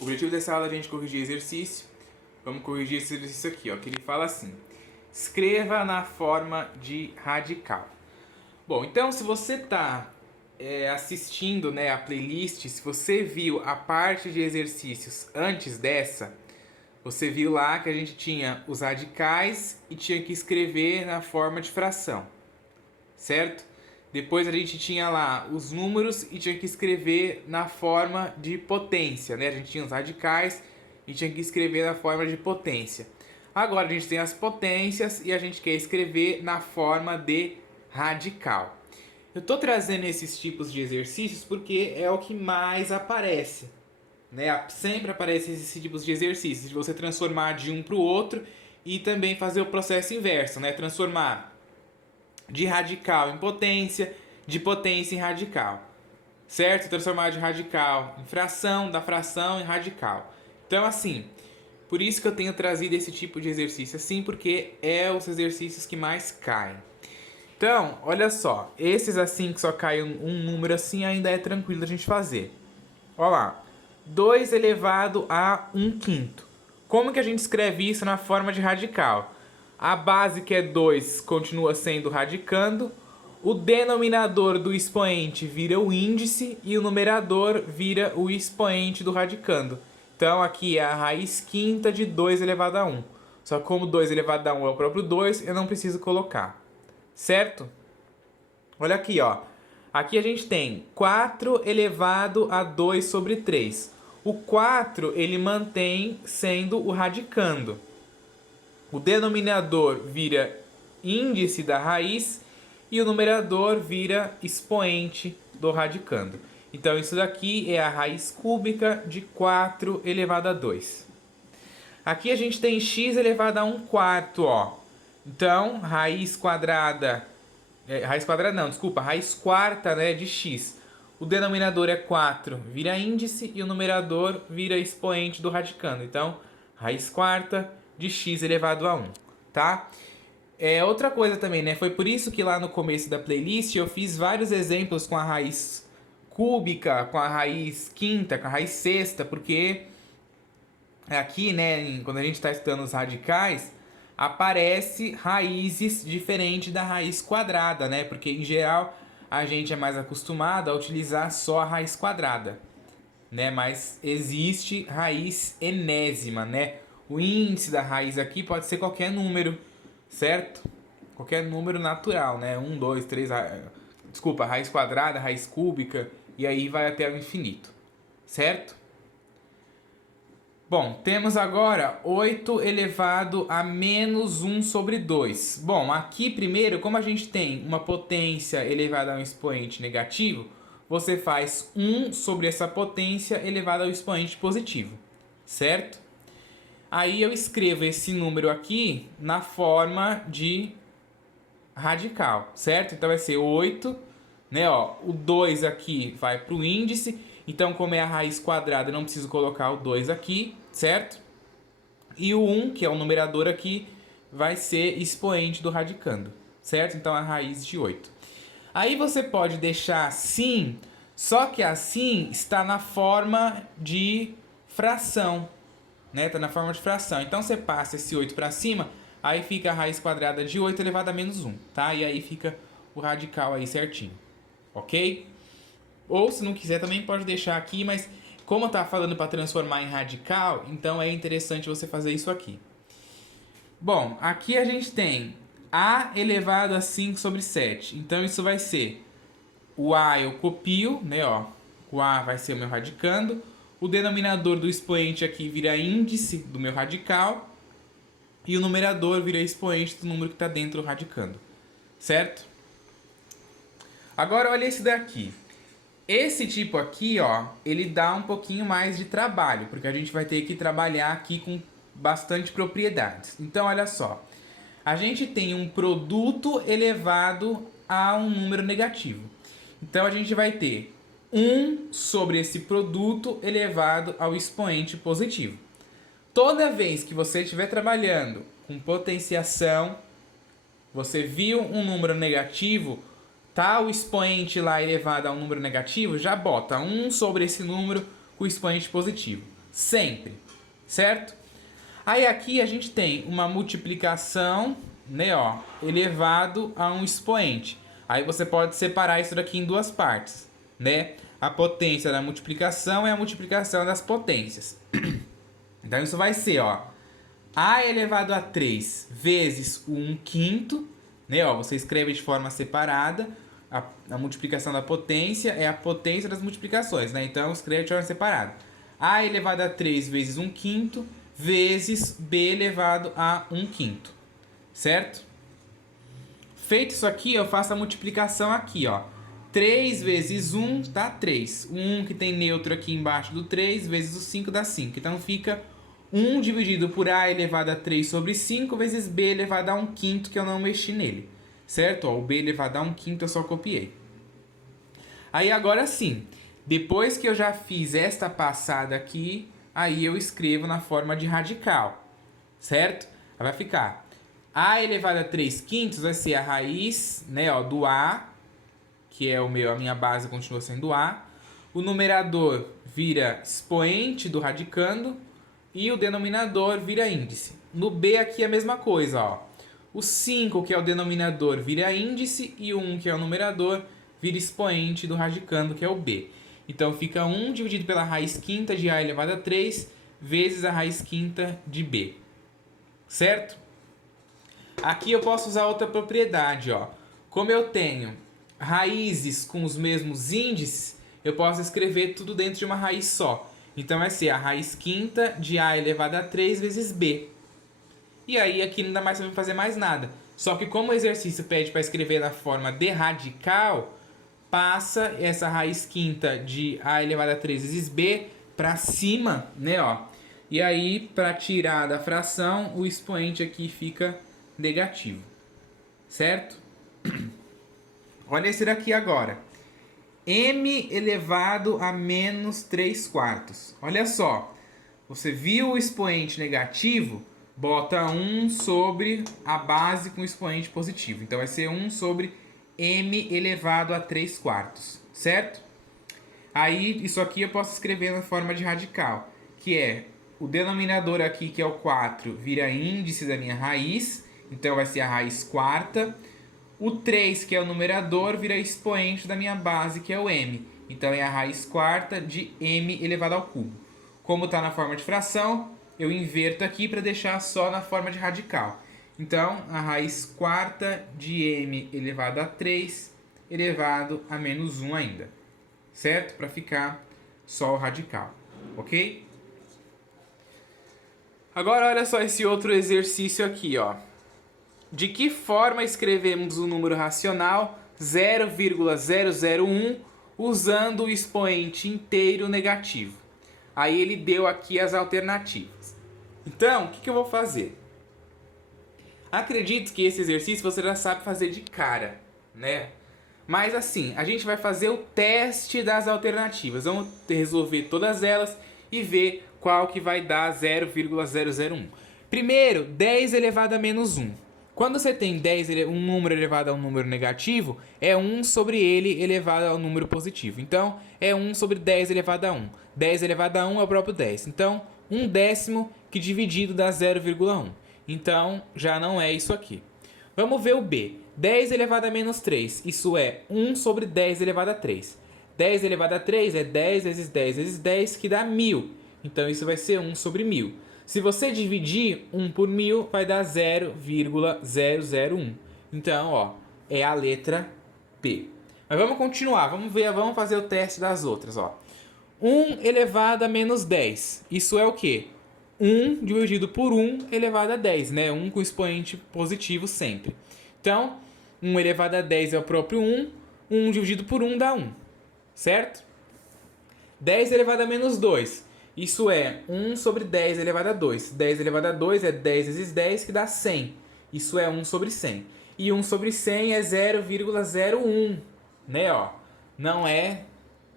O objetivo dessa aula é a gente corrigir exercício. Vamos corrigir esse exercício aqui, ó, que ele fala assim: escreva na forma de radical. Bom, então se você está assistindo, né, a playlist, se você viu a parte de exercícios antes dessa, você viu lá que a gente tinha os radicais e tinha que escrever na forma de fração, certo? Depois a gente tinha lá os números e tinha que escrever na forma de potência, né? A gente tinha os radicais e tinha que escrever na forma de potência. Agora a gente tem as potências e a gente quer escrever na forma de radical. Eu estou trazendo esses tipos de exercícios porque é o que mais aparece, né? Sempre aparecem esses tipos de exercícios, de você transformar de um para o outro e também fazer o processo inverso, né? Transformar de radical em potência, de potência em radical, certo? Transformar de radical em fração, da fração em radical. Então, assim, por isso que eu tenho trazido esse tipo de exercício assim, porque é os exercícios que mais caem. Então, olha só, esses assim que só cai um número assim ainda é tranquilo a gente fazer. Olha lá, 2 elevado a 1/5. Como que a gente escreve isso na forma de radical? A base, que é 2, continua sendo radicando. O denominador do expoente vira o índice e o numerador vira o expoente do radicando. Então aqui é a raiz quinta de 2 elevado a 1. Só que como 2 elevado a 1 é o próprio 2, eu não preciso colocar. Certo? Olha aqui, ó. Aqui a gente tem 4 elevado a 2 sobre 3. O 4 ele mantém sendo o radicando. O denominador vira índice da raiz e o numerador vira expoente do radicando. Então isso daqui é a raiz cúbica de 4 elevado a 2. Aqui a gente tem x elevado a 1/4, ó. Então, raiz quadrada raiz quarta, né, de x. O denominador é 4, vira índice, e o numerador vira expoente do radicando. Então, raiz quarta de x elevado a 1, tá? Outra coisa também, né, foi por isso que lá no começo da playlist eu fiz vários exemplos com a raiz cúbica, com a raiz quinta, com a raiz sexta, porque aqui, né, quando a gente está estudando os radicais, aparece raízes diferentes da raiz quadrada, né? Porque em geral a gente é mais acostumado a utilizar só a raiz quadrada, né? Mas existe raiz enésima, né? O índice da raiz aqui pode ser qualquer número, certo? Qualquer número natural, né? 1, 2, 3, desculpa, raiz quadrada, raiz cúbica, e aí vai até o infinito, certo? Bom, temos agora 8 elevado a menos 1 sobre 2. Bom, aqui primeiro, como a gente tem uma potência elevada a um expoente negativo, você faz 1 sobre essa potência elevada ao expoente positivo, certo? Aí eu escrevo esse número aqui na forma de radical, certo? Então vai ser 8, né? Ó, o 2 aqui vai para o índice, então como é a raiz quadrada, eu não preciso colocar o 2 aqui, certo? E o 1, que é o numerador aqui, vai ser expoente do radicando, certo? Então a raiz de 8. Aí você pode deixar assim, só que assim está na forma de fração, né? Está na forma de fração. Então você passa esse 8 para cima, aí fica a raiz quadrada de 8 elevado a menos 1, tá? E aí fica o radical aí certinho, ok? Ou se não quiser também pode deixar aqui, mas como tá falando para transformar em radical, então é interessante você fazer isso aqui. Bom, aqui a gente tem a elevado a 5 sobre 7. Então isso vai ser o a eu copio, né, ó. O a vai ser o meu radicando. O denominador do expoente aqui vira índice do meu radical. E o numerador vira expoente do número que está dentro do radicando, certo? Agora olha esse daqui. Esse tipo aqui, ó, ele dá um pouquinho mais de trabalho, porque a gente vai ter que trabalhar aqui com bastante propriedades. Então, olha só. A gente tem um produto elevado a um número negativo. Então, a gente vai ter 1 sobre esse produto elevado ao expoente positivo. Toda vez que você estiver trabalhando com potenciação, você viu um número negativo, tá o expoente lá elevado a um número negativo, já bota 1 sobre esse número com o expoente positivo, sempre, certo? Aí aqui a gente tem uma multiplicação, né, ó, elevado a um expoente. Aí você pode separar isso daqui em duas partes, né? A potência da multiplicação é a multiplicação das potências. Então isso vai ser, ó, a elevado a 3 vezes o 1/5, né? Ó, você escreve de forma separada. A multiplicação da potência é a potência das multiplicações, né? Então escreve de forma separada. A elevado a 3 vezes 1/5 vezes b elevado a 1/5, certo? Feito isso aqui, eu faço a multiplicação aqui, ó. 3 vezes 1 dá 3. O 1 que tem neutro aqui embaixo do 3 vezes o 5 dá 5. Então fica 1 dividido por a elevado a 3 sobre 5 vezes b elevado a 1/5, que eu não mexi nele. Certo? Ó, o b elevado a 1/5 eu só copiei. Aí agora sim, depois que eu já fiz esta passada aqui, aí eu escrevo na forma de radical. Certo? Aí vai ficar a elevado a 3/5 vai ser a raiz, né, ó, do a, que é a minha base continua sendo a. O numerador vira expoente do radicando e o denominador vira índice. No b aqui é a mesma coisa, ó. O 5, que é o denominador, vira índice e o 1, que é o numerador, vira expoente do radicando, que é o b. Então fica 1 dividido pela raiz quinta de a elevado a 3 vezes a raiz quinta de b. Certo? Aqui eu posso usar outra propriedade, ó. Como eu tenho raízes com os mesmos índices, eu posso escrever tudo dentro de uma raiz só. Então vai ser a raiz quinta de a elevado a 3 vezes b. E aí aqui não dá mais para fazer mais nada. Só que como o exercício pede para escrever na forma de radical, passa essa raiz quinta de a elevado a 3 vezes b para cima, né, ó. E aí, para tirar da fração, o expoente aqui fica negativo, certo? Olha esse daqui agora. M elevado a menos 3/4. Olha só, você viu o expoente negativo, bota 1 sobre a base com expoente positivo. Então vai ser 1 sobre m elevado a 3/4, certo? Aí isso aqui eu posso escrever na forma de radical, que é o denominador aqui, que é o 4, vira índice da minha raiz, então vai ser a raiz quarta. O 3, que é o numerador, vira expoente da minha base, que é o m. Então é a raiz quarta de m elevado ao cubo. Como está na forma de fração, eu inverto aqui para deixar só na forma de radical. Então, a raiz quarta de m elevado a 3 elevado a menos 1 ainda. Certo? Para ficar só o radical. Ok? Agora olha só esse outro exercício aqui, ó. De que forma escrevemos o número racional 0,001 usando o expoente inteiro negativo? Aí ele deu aqui as alternativas. Então, o que eu vou fazer? Acredito que esse exercício você já sabe fazer de cara, né? Mas assim, a gente vai fazer o teste das alternativas. Vamos resolver todas elas e ver qual que vai dar 0,001. Primeiro, 10 elevado a menos 1. Quando você tem um número elevado a um número negativo, é 1 sobre ele elevado ao número positivo. Então, é 1 sobre 10 elevado a 1. 10 elevado a 1 é o próprio 10. Então, 1/10 que dividido dá 0,1. Então, já não é isso aqui. Vamos ver o B. 10 elevado a menos 3. Isso é 1 sobre 10 elevado a 3. 10 elevado a 3 é 10 vezes 10 vezes 10, que dá 1000. Então, isso vai ser 1 sobre 1000. Se você dividir 1 por 1000, vai dar 0,001. Então, ó, é a letra P. Mas vamos continuar, vamos fazer o teste das outras, ó. 1 elevado a menos 10. Isso é o quê? 1 dividido por 1 elevado a 10, né? 1 com expoente positivo sempre. Então, 1 elevado a 10 é o próprio 1. 1 dividido por 1 dá 1, certo? 10 elevado a menos 2. Isso é 1 sobre 10 elevado a 2. 10 elevado a 2 é 10 vezes 10, que dá 100. Isso é 1 sobre 100. E 1 sobre 100 é 0,01, né? Ó, não é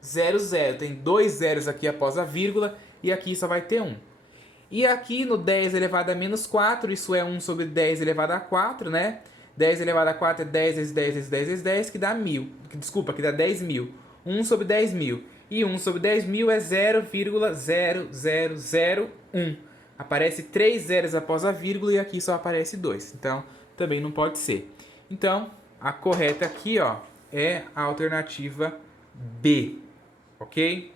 00. Tem 2 zeros aqui após a vírgula e aqui só vai ter 1. E aqui no 10 elevado a menos 4, isso é 1 sobre 10 elevado a 4, né? 10 elevado a 4 é 10 vezes 10 vezes 10 vezes 10, que dá 1000. Desculpa, que dá 10.000. 1 sobre 10.000. E 1 sobre 10.000 é 0,0001. Aparece 3 zeros após a vírgula e aqui só aparece 2. Então, também não pode ser. Então, a correta aqui, ó, é a alternativa B. Ok?